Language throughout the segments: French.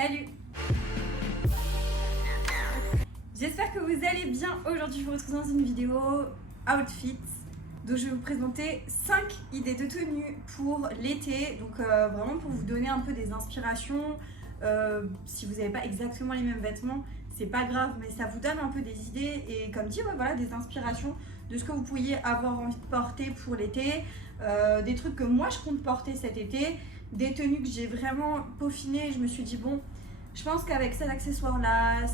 Salut! J'espère que vous allez bien. Aujourd'hui, je vous retrouve dans une vidéo outfit. Donc, je vais vous présenter 5 idées de tenue pour l'été. Donc, vraiment pour vous donner un peu des inspirations. Si vous n'avez pas exactement les mêmes vêtements, c'est pas grave, mais ça vous donne un peu des idées et comme dit, voilà, des inspirations de ce que vous pourriez avoir envie de porter pour l'été. Des trucs que moi je compte porter cet été, des tenues que j'ai vraiment peaufinées et je me suis dit bon, je pense qu'avec cet accessoire là,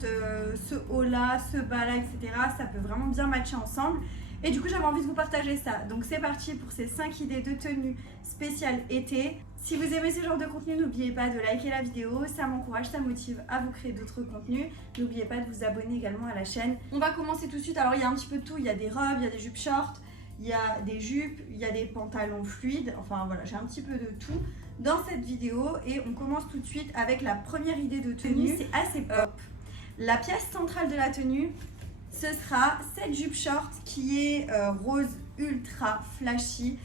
ce haut là, ce bas là, etc., ça peut vraiment bien matcher ensemble. Et du coup, j'avais envie de vous partager ça. Donc c'est parti pour ces 5 idées de tenues spéciales été. Si vous aimez ce genre de contenu, n'oubliez pas de liker la vidéo, ça m'encourage, ça motive à vous créer d'autres contenus. N'oubliez pas de vous abonner également à la chaîne. On va commencer tout de suite. Alors il y a un petit peu de tout, il y a des robes, il y a des jupes short, il y a des jupes, il y a des pantalons fluides. Enfin voilà, j'ai un petit peu de tout dans cette vidéo. Et on commence tout de suite avec la première idée de tenue. C'est assez pop. La pièce centrale de la tenue, ce sera cette jupe short qui est rose ultra flashy.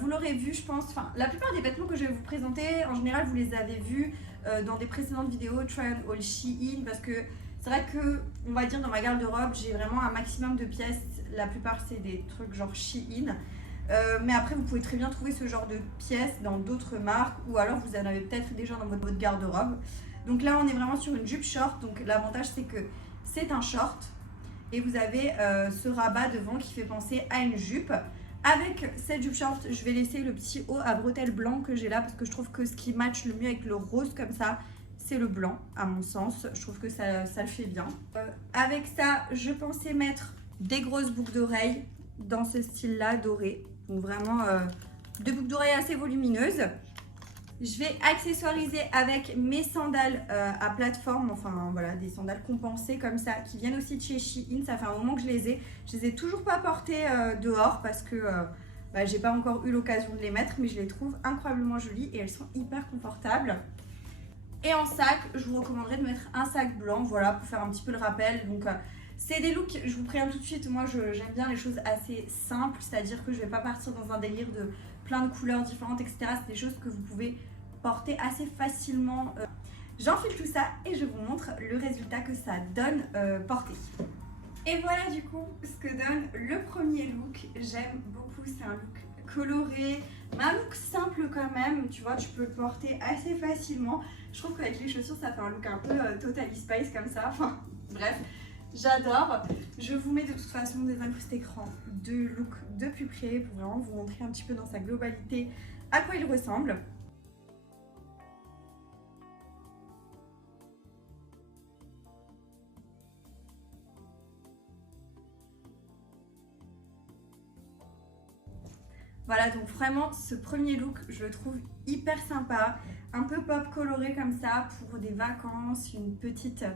Vous l'aurez vu, je pense, enfin la plupart des vêtements que je vais vous présenter, en général vous les avez vus dans des précédentes vidéos Try on Haul Shein, parce que c'est vrai que, on va dire, dans ma garde-robe, j'ai vraiment un maximum de pièces. La plupart c'est des trucs genre Shein. Mais après vous pouvez très bien trouver ce genre de pièces dans d'autres marques, ou alors vous en avez peut-être déjà dans votre garde-robe. Donc là on est vraiment sur une jupe short, donc l'avantage c'est que c'est un short. Et vous avez ce rabat devant qui fait penser à une jupe. Avec cette jupe short, je vais laisser le petit haut à bretelles blanc que j'ai là parce que je trouve que ce qui match le mieux avec le rose comme ça, c'est le blanc à mon sens. Je trouve que ça le fait bien. Avec ça, je pensais mettre des grosses boucles d'oreilles dans ce style-là doré. Donc vraiment deux boucles d'oreilles assez volumineuses. Je vais accessoiriser avec mes sandales à plateforme, enfin voilà, des sandales compensées comme ça, qui viennent aussi de chez Shein. Ça fait un moment que je les ai. Je les ai toujours pas portées dehors parce que j'ai pas encore eu l'occasion de les mettre, mais je les trouve incroyablement jolies et elles sont hyper confortables. Et en sac, je vous recommanderais de mettre un sac blanc, voilà, pour faire un petit peu le rappel. Donc c'est des looks, je vous préviens tout de suite, moi j'aime bien les choses assez simples, c'est-à-dire que je vais pas partir dans un délire de plein de couleurs différentes, etc. C'est des choses que vous pouvez porter assez facilement. J'enfile tout ça et je vous montre le résultat que ça donne porté. Et voilà du coup ce que donne le premier look. J'aime beaucoup, c'est un look coloré, mais un look simple quand même, tu vois, tu peux le porter assez facilement. Je trouve qu'avec les chaussures ça fait un look un peu Totally Spice comme ça, enfin bref, j'adore. Je vous mets de toute façon des incrustes écran de look de plus près pour vraiment vous montrer un petit peu dans sa globalité à quoi il ressemble. Voilà, donc vraiment ce premier look, je le trouve hyper sympa, un peu pop coloré comme ça pour des vacances, une petite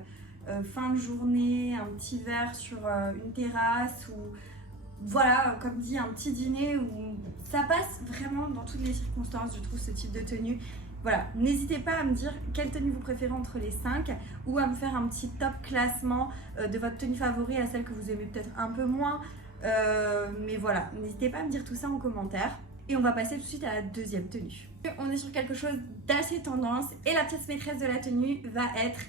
fin de journée, un petit verre sur une terrasse ou voilà, comme dit, un petit dîner où ça passe vraiment dans toutes les circonstances, je trouve, ce type de tenue. Voilà, n'hésitez pas à me dire quelle tenue vous préférez entre les 5 ou à me faire un petit top classement de votre tenue favorite à celle que vous aimez peut-être un peu moins. Mais voilà, n'hésitez pas à me dire tout ça en commentaire. Et on va passer tout de suite à la deuxième tenue. On est sur quelque chose d'assez tendance et la pièce maîtresse de la tenue va être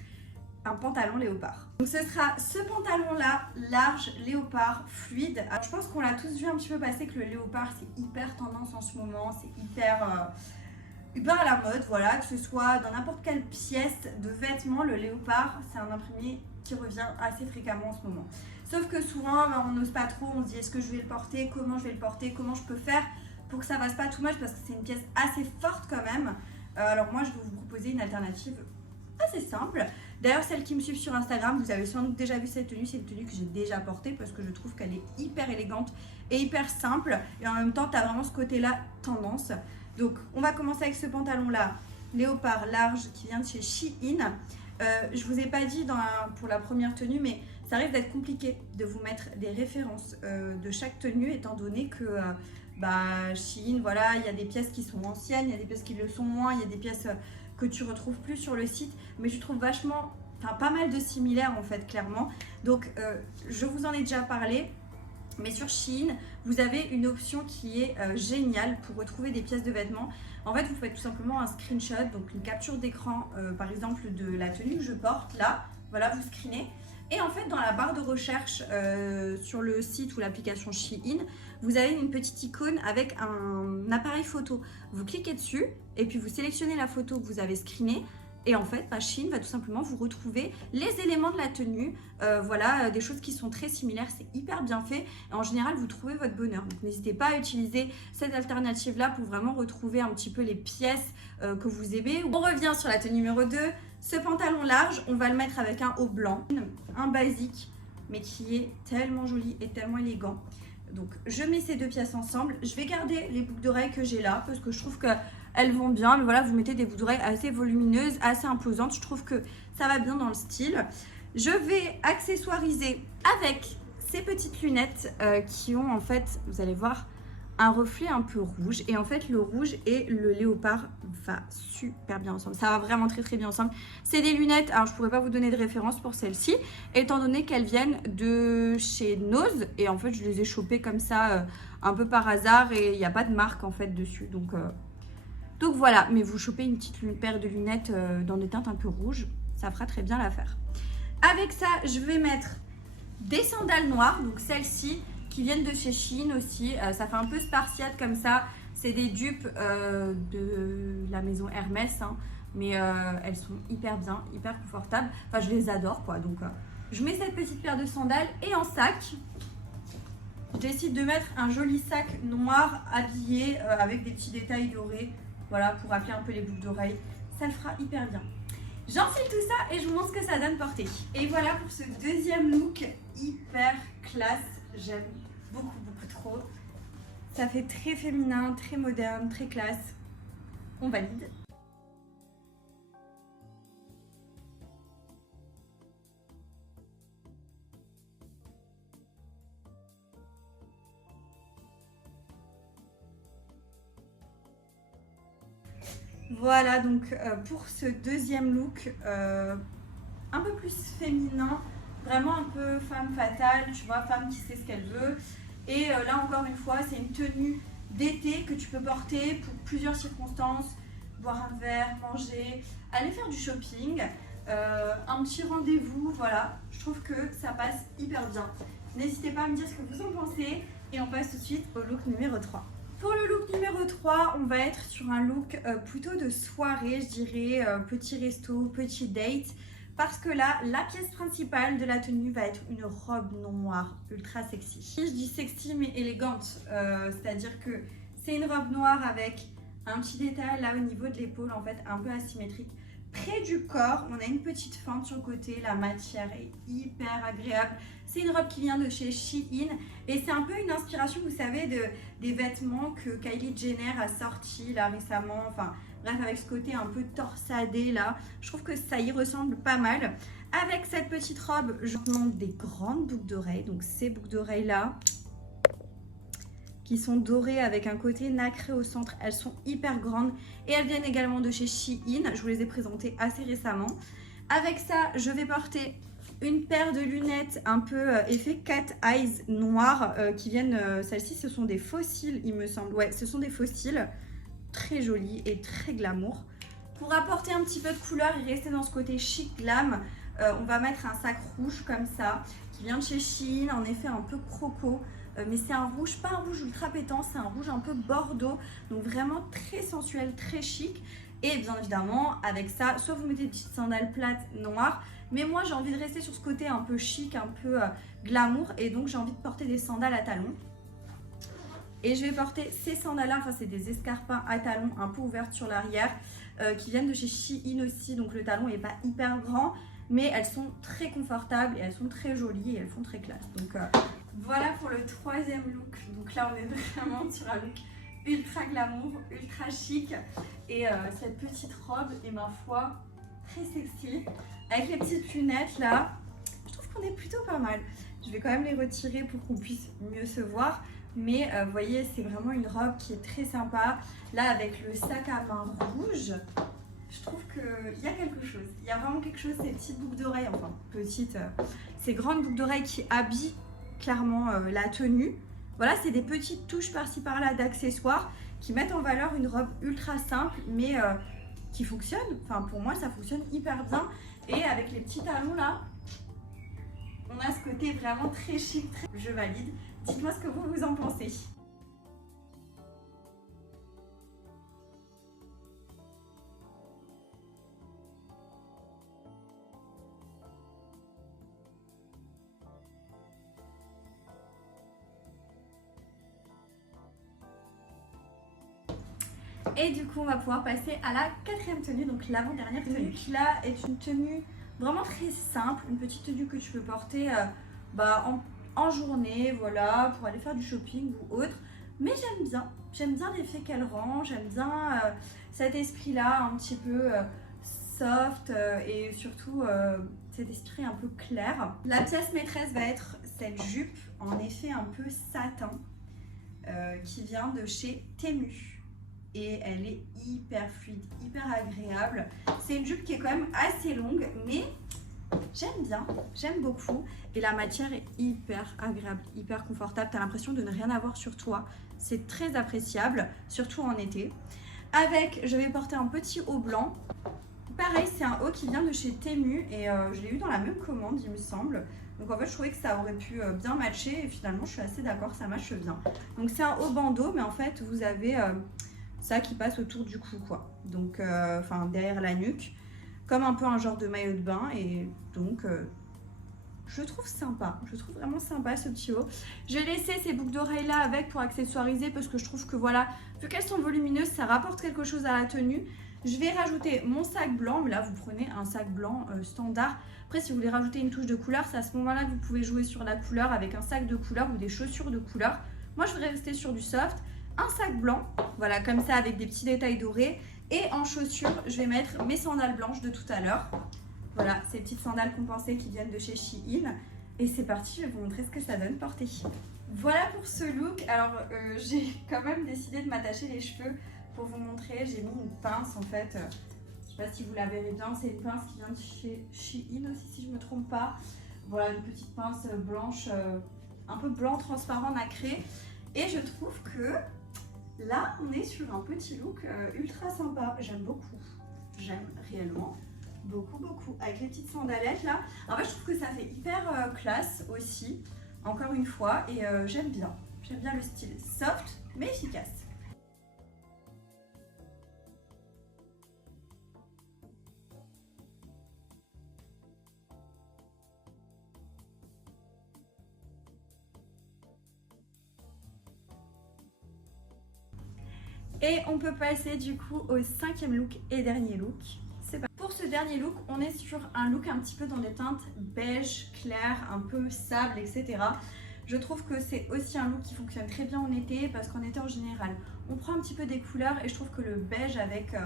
un pantalon léopard. Donc ce sera ce pantalon là, large, léopard, fluide. Alors je pense qu'on l'a tous vu un petit peu passer que le léopard c'est hyper tendance en ce moment, c'est hyper à la mode, voilà, que ce soit dans n'importe quelle pièce de vêtements, le léopard c'est un imprimé qui revient assez fréquemment en ce moment. Sauf que souvent on n'ose pas trop, on se dit est-ce que je vais le porter, comment je vais le porter, comment je peux faire pour que ça fasse pas too much parce que c'est une pièce assez forte quand même. Alors moi je vais vous proposer une alternative assez simple. D'ailleurs celles qui me suivent sur Instagram, vous avez sans doute déjà vu cette tenue, c'est une tenue que j'ai déjà portée parce que je trouve qu'elle est hyper élégante et hyper simple et en même temps tu as vraiment ce côté là tendance. Donc on va commencer avec ce pantalon là, léopard large qui vient de chez Shein. Je vous ai pas dit pour la première tenue, mais ça risque d'être compliqué de vous mettre des références de chaque tenue étant donné que Shein, voilà, il y a des pièces qui sont anciennes, il y a des pièces qui le sont moins, il y a des pièces que tu retrouves plus sur le site, mais je trouve vachement, pas mal de similaires en fait, clairement. Donc je vous en ai déjà parlé. Mais sur Shein, vous avez une option qui est géniale pour retrouver des pièces de vêtements. En fait, vous faites tout simplement un screenshot, donc une capture d'écran, par exemple, de la tenue que je porte là. Voilà, vous screenez. Et en fait, dans la barre de recherche sur le site ou l'application Shein, vous avez une petite icône avec un appareil photo. Vous cliquez dessus et puis vous sélectionnez la photo que vous avez screenée. Et en fait, Shein va tout simplement vous retrouver les éléments de la tenue, voilà, des choses qui sont très similaires, c'est hyper bien fait. Et en général, vous trouvez votre bonheur. Donc n'hésitez pas à utiliser cette alternative-là pour vraiment retrouver un petit peu les pièces que vous aimez. On revient sur la tenue numéro 2. Ce pantalon large, on va le mettre avec un haut blanc, un basique, mais qui est tellement joli et tellement élégant. Donc je mets ces deux pièces ensemble. Je vais garder les boucles d'oreilles que j'ai là parce que je trouve qu'elles vont bien. Mais voilà, vous mettez des boucles d'oreilles assez volumineuses, assez imposantes. Je trouve que ça va bien dans le style. Je vais accessoiriser avec ces petites lunettes qui ont en fait, vous allez voir, un reflet un peu rouge. Et en fait, le rouge et le léopard va super bien ensemble. Ça va vraiment très très bien ensemble. C'est des lunettes, alors je pourrais pas vous donner de référence pour celles-ci, étant donné qu'elles viennent de chez Nose. Et en fait, je les ai chopées comme ça, un peu par hasard. Et il n'y a pas de marque en fait dessus. Donc voilà, mais vous chopez une petite paire de lunettes dans des teintes un peu rouges. Ça fera très bien l'affaire. Avec ça, je vais mettre des sandales noires. Donc celles-ci, qui viennent de chez Shein aussi, ça fait un peu spartiate comme ça, c'est des dupes de la maison Hermès, hein. Mais elles sont hyper bien, hyper confortables, enfin je les adore quoi, donc je mets cette petite paire de sandales et en sac, je décide de mettre un joli sac noir habillé avec des petits détails dorés, voilà, pour rappeler un peu les boucles d'oreilles, ça le fera hyper bien. J'enfile tout ça et je vous montre ce que ça donne porté. Et voilà pour ce deuxième look hyper classe. J'aime beaucoup trop. Ça fait très féminin, très moderne, très classe. On valide. Voilà donc pour ce deuxième look un peu plus féminin, vraiment un peu femme fatale, tu vois, femme qui sait ce qu'elle veut. Et là encore une fois, c'est une tenue d'été que tu peux porter pour plusieurs circonstances, boire un verre, manger, aller faire du shopping, un petit rendez-vous, voilà. Je trouve que ça passe hyper bien. N'hésitez pas à me dire ce que vous en pensez et on passe tout de suite au look numéro 3. Pour le look numéro 3, on va être sur un look plutôt de soirée, je dirais, petit resto, petit date. Parce que là, la pièce principale de la tenue va être une robe noire ultra sexy. Je dis sexy mais élégante, c'est-à-dire que c'est une robe noire avec un petit détail là au niveau de l'épaule, en fait un peu asymétrique. Près du corps, on a une petite fente sur le côté, la matière est hyper agréable. C'est une robe qui vient de chez Shein et c'est un peu une inspiration, vous savez, des vêtements que Kylie Jenner a sortis là récemment, enfin bref, avec ce côté un peu torsadé là, je trouve que ça y ressemble pas mal. Avec cette petite robe, je monte des grandes boucles d'oreilles, donc ces boucles d'oreilles là, qui sont dorées avec un côté nacré au centre. Elles sont hyper grandes et elles viennent également de chez Shein. Je vous les ai présentées assez récemment. Avec ça, je vais porter une paire de lunettes un peu effet cat eyes noires qui viennent, celles-ci ce sont des faux cils il me semble. Ouais, ce sont des faux cils très jolis et très glamour. Pour apporter un petit peu de couleur et rester dans ce côté chic glam, on va mettre un sac rouge comme ça qui vient de chez Shein, en effet un peu croco. Mais c'est un rouge, pas un rouge ultra pétant, c'est un rouge un peu bordeaux, donc vraiment très sensuel, très chic. Et bien évidemment, avec ça, soit vous mettez des petites sandales plates noires, mais moi j'ai envie de rester sur ce côté un peu chic, un peu glamour, et donc j'ai envie de porter des sandales à talons. Et je vais porter ces sandales-là, enfin c'est des escarpins à talons un peu ouvertes sur l'arrière, qui viennent de chez Shein aussi, donc le talon n'est pas hyper grand, mais elles sont très confortables et elles sont très jolies et elles font très classe. Donc voilà pour le troisième look. Donc là on est vraiment sur un look ultra glamour, ultra chic. Et cette petite robe est ma foi très sexy. Avec les petites lunettes là, je trouve qu'on est plutôt pas mal. Je vais quand même les retirer pour qu'on puisse mieux se voir. Mais vous voyez, c'est vraiment une robe qui est très sympa. Là avec le sac à main rouge, je trouve qu'il y a quelque chose. Il y a vraiment quelque chose, ces petites boucles d'oreilles, enfin petites, ces grandes boucles d'oreilles qui habillent clairement la tenue. Voilà, c'est des petites touches par-ci par-là d'accessoires qui mettent en valeur une robe ultra simple mais qui fonctionne. Enfin, pour moi, ça fonctionne hyper bien. Et avec les petits talons là, on a ce côté vraiment très chic, je valide. Dites-moi ce que vous en pensez. Et du coup, on va pouvoir passer à la quatrième tenue, donc l'avant-dernière tenue, qui là est une tenue vraiment très simple, une petite tenue que tu peux porter en journée, voilà, pour aller faire du shopping ou autre. Mais j'aime bien l'effet qu'elle rend, j'aime bien cet esprit-là un petit peu soft et surtout cet esprit un peu clair. La pièce maîtresse va être cette jupe en effet un peu satin qui vient de chez Temu. Et elle est hyper fluide, hyper agréable. C'est une jupe qui est quand même assez longue, mais j'aime bien, j'aime beaucoup. Et la matière est hyper agréable, hyper confortable. Tu as l'impression de ne rien avoir sur toi. C'est très appréciable, surtout en été. Avec, je vais porter un petit haut blanc. Pareil, c'est un haut qui vient de chez Temu et je l'ai eu dans la même commande, il me semble. Donc en fait, je trouvais que ça aurait pu bien matcher et finalement, je suis assez d'accord, ça matche bien. Donc c'est un haut bandeau, mais en fait, vous avez ça qui passe autour du cou, quoi. Donc, derrière la nuque, comme un peu un genre de maillot de bain. Et donc, je trouve sympa. Je trouve vraiment sympa ce petit haut. J'ai laissé ces boucles d'oreilles là avec pour accessoiriser parce que je trouve que voilà, vu qu'elles sont volumineuses, ça rapporte quelque chose à la tenue. Je vais rajouter mon sac blanc. Là, vous prenez un sac blanc standard. Après, si vous voulez rajouter une touche de couleur, c'est à ce moment-là que vous pouvez jouer sur la couleur avec un sac de couleur ou des chaussures de couleur. Moi, je voudrais rester sur du soft. Un sac blanc, voilà, comme ça, avec des petits détails dorés. Et en chaussures, je vais mettre mes sandales blanches de tout à l'heure. Voilà, ces petites sandales compensées qui viennent de chez Shein. Et c'est parti, je vais vous montrer ce que ça donne porté. Voilà pour ce look. Alors, j'ai quand même décidé de m'attacher les cheveux pour vous montrer. J'ai mis une pince, en fait. Je sais pas si vous la verrez bien. C'est une pince qui vient de chez Shein aussi, si je ne me trompe pas. Voilà, une petite pince blanche, un peu blanc, transparent, nacré. Et je trouve que là, on est sur un petit look ultra sympa. J'aime beaucoup. J'aime réellement beaucoup. Avec les petites sandalettes là. En fait, je trouve que ça fait hyper classe aussi. Encore une fois. Et j'aime bien. J'aime bien le style soft mais efficace. Et on peut passer du coup au cinquième look et dernier look. Pour ce dernier look, on est sur un look un petit peu dans des teintes beige, clair, un peu sable, etc. Je trouve que c'est aussi un look qui fonctionne très bien en été parce qu'en été en général, on prend un petit peu des couleurs et je trouve que le beige avec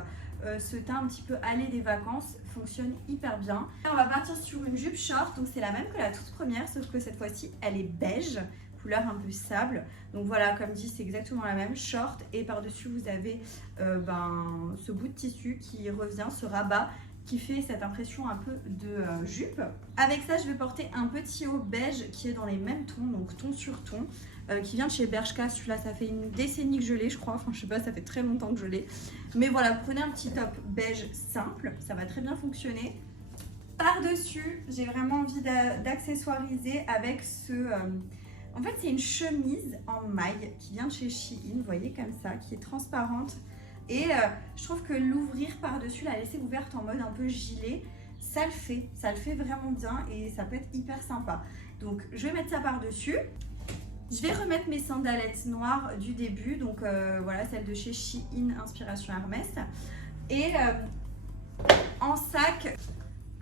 ce teint un petit peu allé des vacances fonctionne hyper bien. On va partir sur une jupe short, donc c'est la même que la toute première sauf que cette fois-ci elle est beige. Couleur un peu sable, donc voilà, comme dit, c'est exactement la même, short, et par-dessus vous avez ce bout de tissu qui revient, ce rabat qui fait cette impression un peu de jupe. Avec ça, je vais porter un petit haut beige qui est dans les mêmes tons, donc ton sur ton, qui vient de chez Bershka. Celui-là, ça fait une décennie que je l'ai, je crois, enfin je sais pas, ça fait très longtemps que je l'ai. Mais voilà, vous prenez un petit top beige simple, ça va très bien fonctionner. Par-dessus, j'ai vraiment envie d'accessoiriser avec ce... En fait, c'est une chemise en maille qui vient de chez Shein, vous voyez, comme ça, qui est transparente. Et je trouve que l'ouvrir par-dessus, la laisser ouverte en mode un peu gilet, ça le fait vraiment bien et ça peut être hyper sympa. Donc, je vais mettre ça par-dessus. Je vais remettre mes sandalettes noires du début, donc voilà, celles de chez Shein, inspiration Hermès. Et en sac...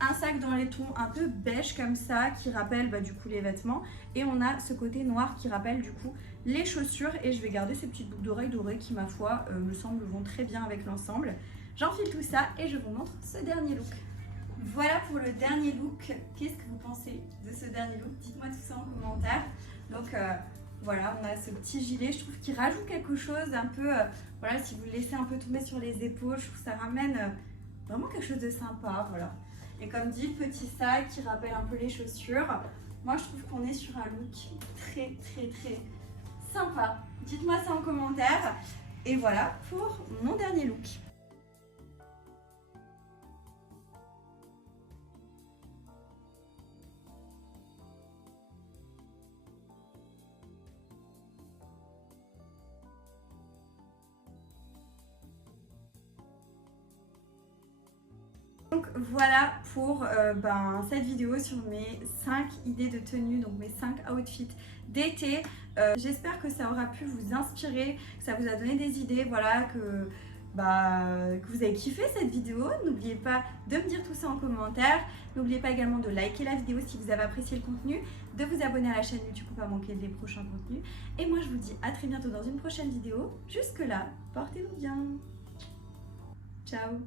Un sac dans les tons un peu beige comme ça qui rappelle du coup les vêtements et on a ce côté noir qui rappelle du coup les chaussures et je vais garder ces petites boucles d'oreilles dorées qui ma foi me semblent vont très bien avec l'ensemble. J'enfile tout ça et je vous montre ce dernier look. Voilà pour le dernier look. Qu'est-ce que vous pensez de ce dernier look? Dites-moi tout ça en commentaire. Donc voilà, on a ce petit gilet, je trouve qu'il rajoute quelque chose un peu, voilà, si vous le laissez un peu tomber sur les épaules, je trouve que ça ramène vraiment quelque chose de sympa, voilà. Et comme dit, petit sac qui rappelle un peu les chaussures. Moi je trouve qu'on est sur un look très sympa. Dites-moi ça en commentaire. Et voilà pour mon dernier look. Donc voilà pour cette vidéo sur mes 5 idées de tenue, donc mes 5 outfits d'été. J'espère que ça aura pu vous inspirer, que ça vous a donné des idées, voilà, que vous avez kiffé cette vidéo. N'oubliez pas de me dire tout ça en commentaire. N'oubliez pas également de liker la vidéo si vous avez apprécié le contenu, de vous abonner à la chaîne YouTube pour ne pas manquer les prochains contenus. Et moi je vous dis à très bientôt dans une prochaine vidéo. Jusque là, portez-vous bien. Ciao.